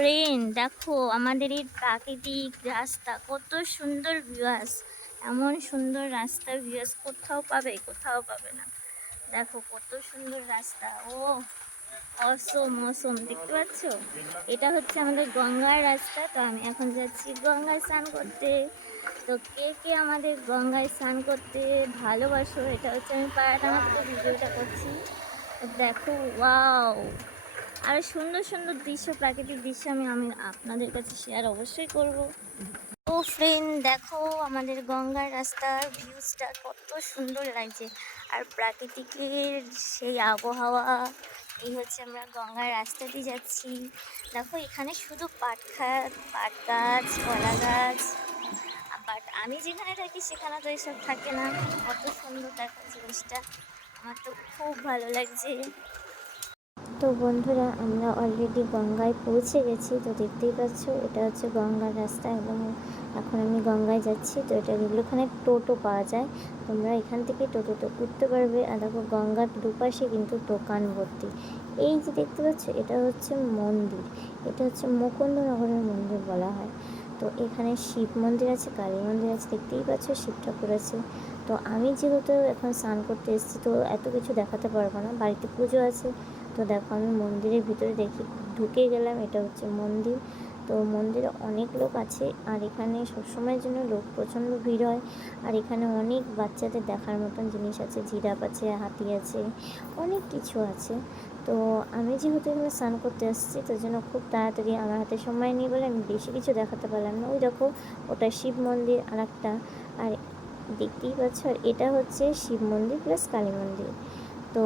Friend, দেখো আমাদের এই প্রাকৃতিক রাস্তা কত সুন্দর ভিউয়ার্স। এমন সুন্দর রাস্তা ভিউয়ার্স কোথাও পাবে না। দেখো কত সুন্দর রাস্তা। অসম অসম দেখতে পাচ্ছ? এটা হচ্ছে আমাদের গঙ্গার রাস্তা। তো আমি এখন যাচ্ছি গঙ্গায় স্নান করতে। তো কে কে আমাদের গঙ্গায় স্নান করতে ভালোবাসো, এটা হচ্ছে আমি পাড়াটাঙ্গা থেকে ভিডিওটা করছি। তো দেখো, ওয়াও, আর সুন্দর সুন্দর দৃশ্য, প্রাকৃতিক দৃশ্য আমি আপনাদের কাছে শেয়ার অবশ্যই করব। ও ফ্রেন্ড, দেখো আমাদের গঙ্গার রাস্তার ভিউজটা কত সুন্দর লাগছে, আর প্রাকৃতিকের সেই আবহাওয়া। এই হচ্ছে আমরা গঙ্গার রাস্তা দিয়ে যাচ্ছি। দেখো এখানে শুধু পাট গাছ, কলা গাছ। বাট আমি যেখানে থাকি সেখানে তো এসব থাকে না। কত সুন্দর দেখো জিনিসটা, আমার তো খুব ভালো লাগছে। তো বন্ধুরা, আমরা অলরেডি গঙ্গায় পৌঁছে গেছি। তো দেখতেই পাচ্ছ, এটা হচ্ছে গঙ্গার রাস্তা একদম। এখন আমি গঙ্গায় যাচ্ছি। তো এখানে টোটো পাওয়া যায়, তোমরা এখান থেকে টোটোতে উঠতে পারবে। আর দেখো গঙ্গার দুপাশে কিন্তু দোকান ভর্তি। এই যে দেখতে পাচ্ছ, এটা হচ্ছে মন্দির। এটা হচ্ছে মুকুন্দনগরের মন্দির বলা হয়। তো এখানে শিব মন্দির আছে, কালী মন্দির আছে, দেখতেই পাচ্ছ শিব ঠাকুর আছে। তো আমি যেহেতু এখন স্নান করতে এসেছি, তো এত কিছু দেখাতে পারবো না, বাড়িতে পুজো আছে। তো দেখো আমি মন্দিরের ভিতরে ঢুকে গেলাম। এটা হচ্ছে মন্দির। তো মন্দিরে অনেক লোক আছে, আর এখানে সবসময়ের জন্য লোক প্রচণ্ড ভিড় হয়। আর এখানে অনেক বাচ্চাদের দেখার মতন জিনিস আছে, জিরাফ আছে, হাতি আছে, অনেক কিছু আছে। তো আমি যেহেতু এখানে স্নান করতে আসছি, তো জন্য খুব তাড়াতাড়ি, আমার হাতে সময় নেই বলে আমি বেশি কিছু দেখাতে পারলাম না। ওই দেখো, ওটা শিব মন্দির আর একটা, আর দেখতেই পাচ্ছ, আর এটা হচ্ছে শিব মন্দির প্লাস কালী মন্দির। তো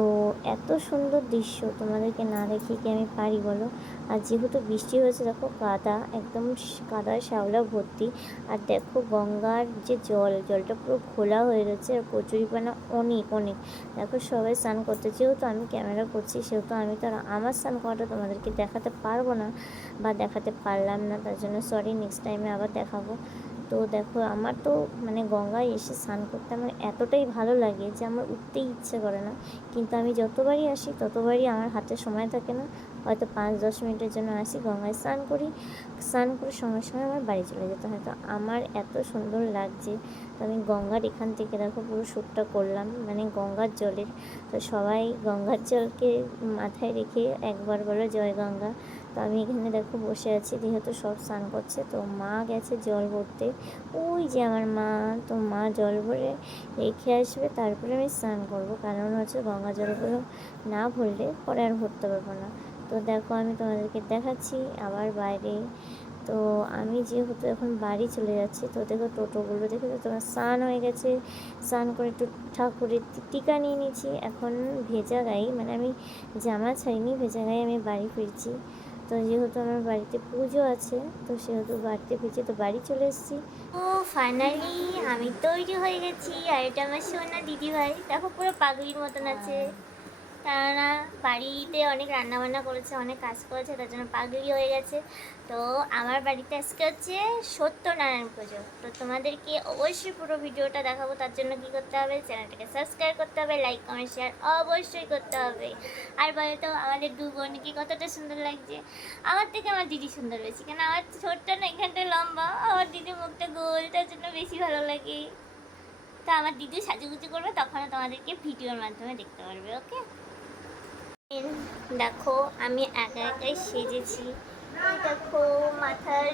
এত সুন্দর দৃশ্য তোমাদেরকে না দেখিয়ে কি আমি পারি বলো? আর যেহেতু বৃষ্টি হয়েছে, দেখো কাদা, একদম কাদার শ্যাওলা ভর্তি। আর দেখো গঙ্গার যে জলটা পুরো ঘোলা হয়ে গেছে, আর কচুরিপানা অনেক অনেক। দেখো সবাই স্নান করতে, যেহেতু আমি ক্যামেরা করছি সেহেতু আমি তো আর আমার স্নান করাটা তোমাদেরকে দেখাতে পারবো না, বা দেখাতে পারলাম না, তার জন্য সরি। নেক্সট টাইমে আবার দেখাবো। তো দেখো আমার তো মানে গঙ্গায় এসে স্নান করতে আমার এতটাই ভালো লাগে যে আমার উঠতেই ইচ্ছে করে না। কিন্তু আমি যতবারই আসি ততবারই আমার হাতে সময় থাকে না। হয়তো 5-10 মিনিটের জন্য আসি, গঙ্গায় স্নান করি, স্নান করে সঙ্গে সঙ্গে আমার বাড়ি চলে যেতে হয়। তো আমার এত সুন্দর লাগছে। তো আমি গঙ্গার এখান থেকে দেখো পুরো শ্যুটটা করলাম, মানে গঙ্গার জলের। তো সবাই গঙ্গার জলকে মাথায় রেখে একবার বলো জয় গঙ্গা। তো আমি এখানে দেখো বসে আছি, যেহেতু সব স্নান করছে। তো মা গেছে জল ভরতে, ওই যে আমার মা। তো মা জল ভরে রেখে আসবে, তারপরে আমি স্নান করবো। কারণ হচ্ছে গঙ্গা জলগুলো না ভরলে পরে আর ভরতে পারবো না। তো দেখো আমি তোমাদেরকে দেখাচ্ছি আবার বাইরে। তো আমি যেহেতু এখন বাড়ি চলে যাচ্ছি, তো দেখো টোটোগুলো দেখে তো তোমার স্নান হয়ে গেছে। স্নান করে একটু ঠাকুরের টিকা নিয়ে নিয়েছি। এখন ভেজা গায়ে, মানে আমি জামা ছাড়িনি, ভেজা গায়ে আমি বাড়ি ফিরছি। তো যেহেতু আমার বাড়িতে পুজো আছে, তো সেহেতু বাড়িতে ফিরছি, তো বাড়ি চলে এসেছি। ও ফাইনালি আমি তৈরি হয়ে গেছি। আর এটা আমার সোনা দিদিভাই, দেখো পুরো পাগলির মতন আছে। কেননা বাড়িতে অনেক রান্নাবান্না করেছে, অনেক কাজ করেছে, তার জন্য পাগলি হয়ে গেছে। তো আমার বাড়িতে আজকে হচ্ছে সত্যনারায়ণ পুজো। তো তোমাদেরকে অবশ্যই পুরো ভিডিওটা দেখাবো। তার জন্য কী করতে হবে, চ্যানেলটাকে সাবস্ক্রাইব করতে হবে, লাইক কমেন্ট শেয়ার অবশ্যই করতে হবে। আর বলো তো আমাদের দু বোনকে কতটা সুন্দর লাগছে? আমার থেকে আমার দিদি সুন্দর বেশি, কেন আমার ছোট্ট না, এখানটা লম্বা, আমার দিদির মুখটা গোল, তার জন্য বেশি ভালো লাগে। তো আমার দিদি সাজুগুজু করবে, তখনও তোমাদেরকে ভিডিওর মাধ্যমে দেখতে পারবে। ওকে, দেখো আমি একা একাই সেজেছি। দেখো মাথার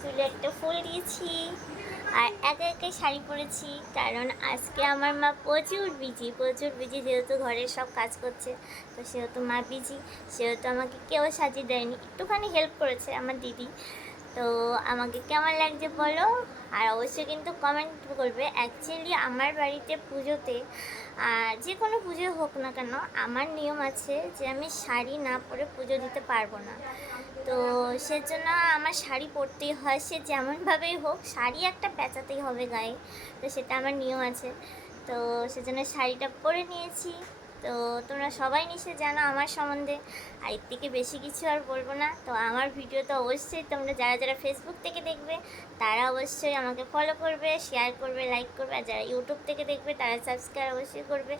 চুলে একটা ফুল দিয়েছি, আর একা একাই শাড়ি পরেছি। কারণ আজকে আমার মা প্রচুর বিজি, যেহেতু ঘরের সব কাজ করছে। তো সেহেতু মা বিজি, সেহেতু আমাকে কেউ সাজিয়ে দেয়নি, একটুখানি হেল্প করেছে আমার দিদি। তো আমাকে কেমন লাগছে বলো, আর অবশ্যই কিন্তু কমেন্ট করবে। অ্যাকচুয়ালি আমার বাড়িতে পুজোতে, যে কোনো পুজো হোক না কেন, আমার নিয়ম আছে যে আমি শাড়ি না পরে পুজো দিতে পারবো না। তো সেজন্য আমার শাড়ি পরতেই হয়, সে যেমনভাবেই হোক শাড়ি একটা পেঁচাতেই হবে গায়ে। তো সেটা আমার নিয়ম আছে। তো সেজন্য শাড়িটা পরে নিয়েছি। তো তোমরা সবাই নিশ্চয়ই জানো আমার সম্বন্ধে, আর এর থেকে বেশি কিছু আর বলবো না। তো আমার ভিডিও তো অবশ্যই তোমরা যারা যারা ফেসবুক থেকে দেখবে তারা অবশ্যই আমাকে ফলো করবে, শেয়ার করবে, লাইক করবে, আর যারা ইউটিউব থেকে দেখবে তারা সাবস্ক্রাইব অবশ্যই করবে।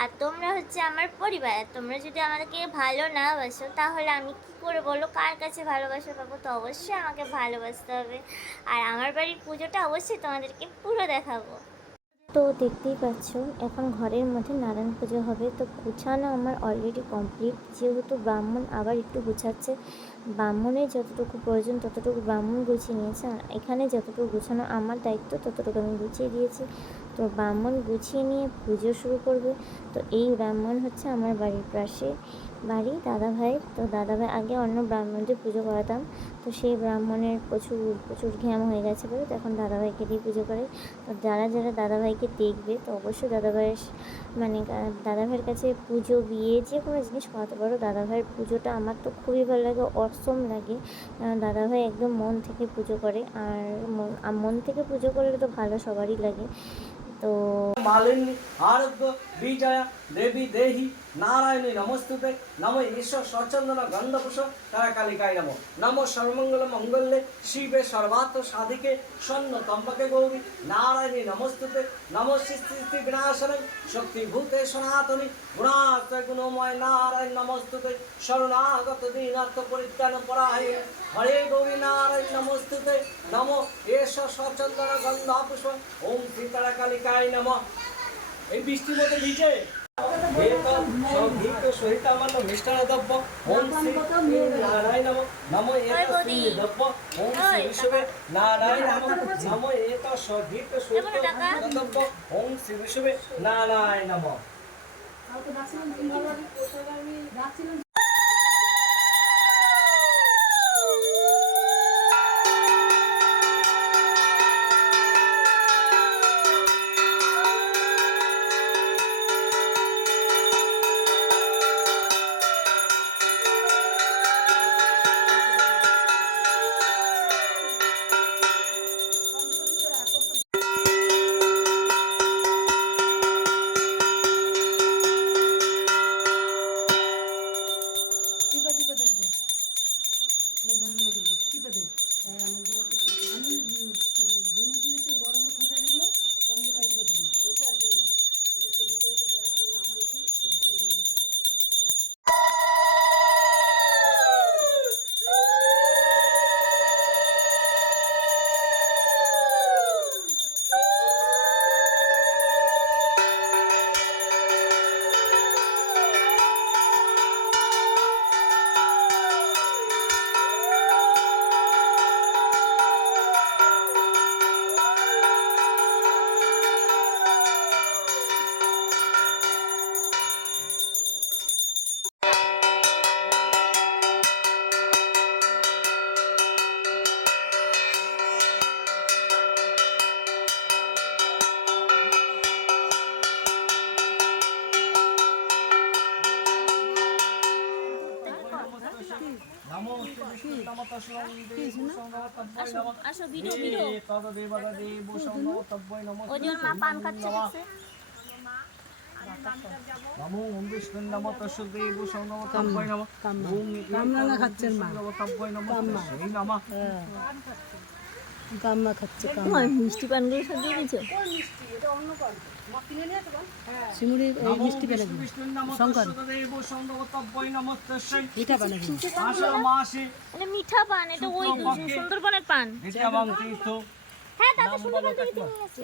আর তোমরা হচ্ছে আমার পরিবার, তোমরা যদি আমাকে ভালো না বাসো তাহলে আমি কী করে বলো কার কাছে ভালোবাসা পাবো? তো অবশ্যই আমাকে ভালোবাসতে হবে। আর আমার বাড়ির পুজোটা অবশ্যই তোমাদেরকে পুরো দেখাবো। তো দেখতেই পাচ্ছ এখন ঘরের মধ্যে নারায়ণ পুজো হবে। তো গুছানো আমার অলরেডি কমপ্লিট, যেহেতু ব্রাহ্মণ আবার একটু গুছাচ্ছে। ব্রাহ্মণের যতটুকু প্রয়োজন ততটুকু ব্রাহ্মণ গুছিয়ে নিয়েছে, আর এখানে যতটুকু গুছানো আমার দায়িত্ব ততটুকু আমি গুছিয়ে দিয়েছি। তো ব্রাহ্মণ গুছিয়ে নিয়ে পুজো শুরু করবে। তো এই ব্রাহ্মণ হচ্ছে আমার বাড়ির পাশে বাড়ি দাদাভাই। তো দাদাভাই আগে অন্য ব্রাহ্মণদের পুজো করাতাম, তো সেই ব্রাহ্মণের প্রচুর প্রচুর ঘ্যাম হয়ে গেছে বলে তো এখন দাদাভাইকে দিয়ে পুজো করে। তো যারা যারা দাদাভাইকে দেখবে তো অবশ্যই দাদাভাইয়ের মানে দাদাভাইয়ের কাছে পুজো বিয়ে যে কোনো জিনিস করাতে পারো। দাদাভাইয়ের পুজোটা আমার তো খুবই ভালো লাগে, অসম লাগে। দাদাভাই একদম মন থেকে পুজো করে, আর মন থেকে পুজো করলে তো ভালো সবারই লাগে। তো मालिनी आरोग्य विजय देवी देहि नारायणी नमस्तुते नमो ईश्वर स्वचंदन गंधपुष ताराकालिकाय नमो नमो सर्वमंगल मंगल्ये शिवे सर्वार्थ साधिके शन्न तंबके गौरी नारायणी नमस्तुते नमो सृष्टि विनाशने शक्तिभूते सनातनी गुणाश्रय गुणमय नारायण नमस्तुते शरणागत दीनार्थ परित्राण परायणे हरे गौरी नारायण नमस्तुते नमो ईश्वर स्वचंदन गंधपुष ओम श्री ताराकालिकाय नमो। এই বৃষ্টির মধ্যে ভিজে সহিত আমার মিষ্টান দ্রব্য ওম শ্রী নারায়ণ নমঃ নমো এত শ্রী দ্রব্য ওম শ্রী বিষ্ণবে নারায়ণ নমঃ নমো এত সহিত সহিত দ্রব্য ওম শ্রী বিষ্ণবে নারায়ণ নমঃ। আসো ভিডিও ভিডিও ওজন মা পান খাচ্ছে দেখছে। নমো ওম বিষ্ণু নমো তস্যদেব সঙ্গম তব্বৈ নমঃ ওম কামরাঙা খাচ্ছেন মা, তব্বৈ নমঃ সেই নমঃ। কাম্মা খাচ্ছে মিষ্টি পানগুলো সব দিয়ে দিয়েছো? শিমুড়ির এই মিষ্টি পেলে বিষ্ণু নমো শঙ্কর তস্যদেব সঙ্গম তব্বৈ নমঃ তস্যৈ এটা বানাবি আষাঢ় মাসে এটা মিঠা পান, এটা ওই সুন্দরবনের পান। এবং তীর্থ হ্যাঁ দাদা সুন্দরবন থেকে নিয়ে আসছে।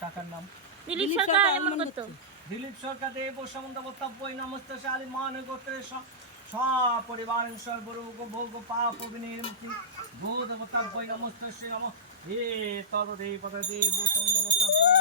কাকার নাম দিলীপ সরকার এমন করতো। দিলীপ সরকার দেব সমন্ত তব্বৈ নমস্তে শালী মান গোত্রে সপরিবার সর্বরোগ ভোগ পাপ বিনির্মুক্তি ভূত তব্বৈ নমস্তে শ্রী নমঃ হে তদেব পদেব সমন্ত তব্বৈ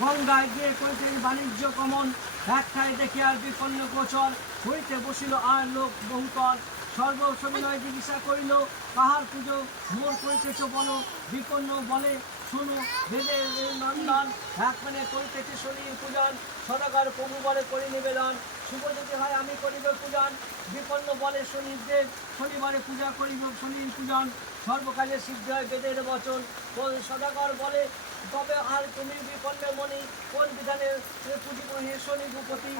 গঙ্গায় গিয়ে কইতে বাণিজ্য কমন ব্যাখ্যায় দেখে আর বিপন্ন গোচর হইতে বসিল আর লোক বহুতর সর্বসবিনয় জিজ্ঞাসা করিল কাহার পুজো মোর করিতেছ বল বিপন্ন বলে শুনো বেদের নন্দন এক মানে করিতেছে শনির পূজন সদাগর প্রভু বলে করি নিবেদন শুভ যদি হয় আমি করিব পূজন বিপন্ন বলে শনির দেব শনিবারে পূজা করিব শনির পূজন সর্বকাজে সিদ্ধ হয় বেদের বচন। সদাগর বলে তবে আর তুমি বিপন্ন মনি কোন বিধানে পুঁজি মহে শনি ভূপতি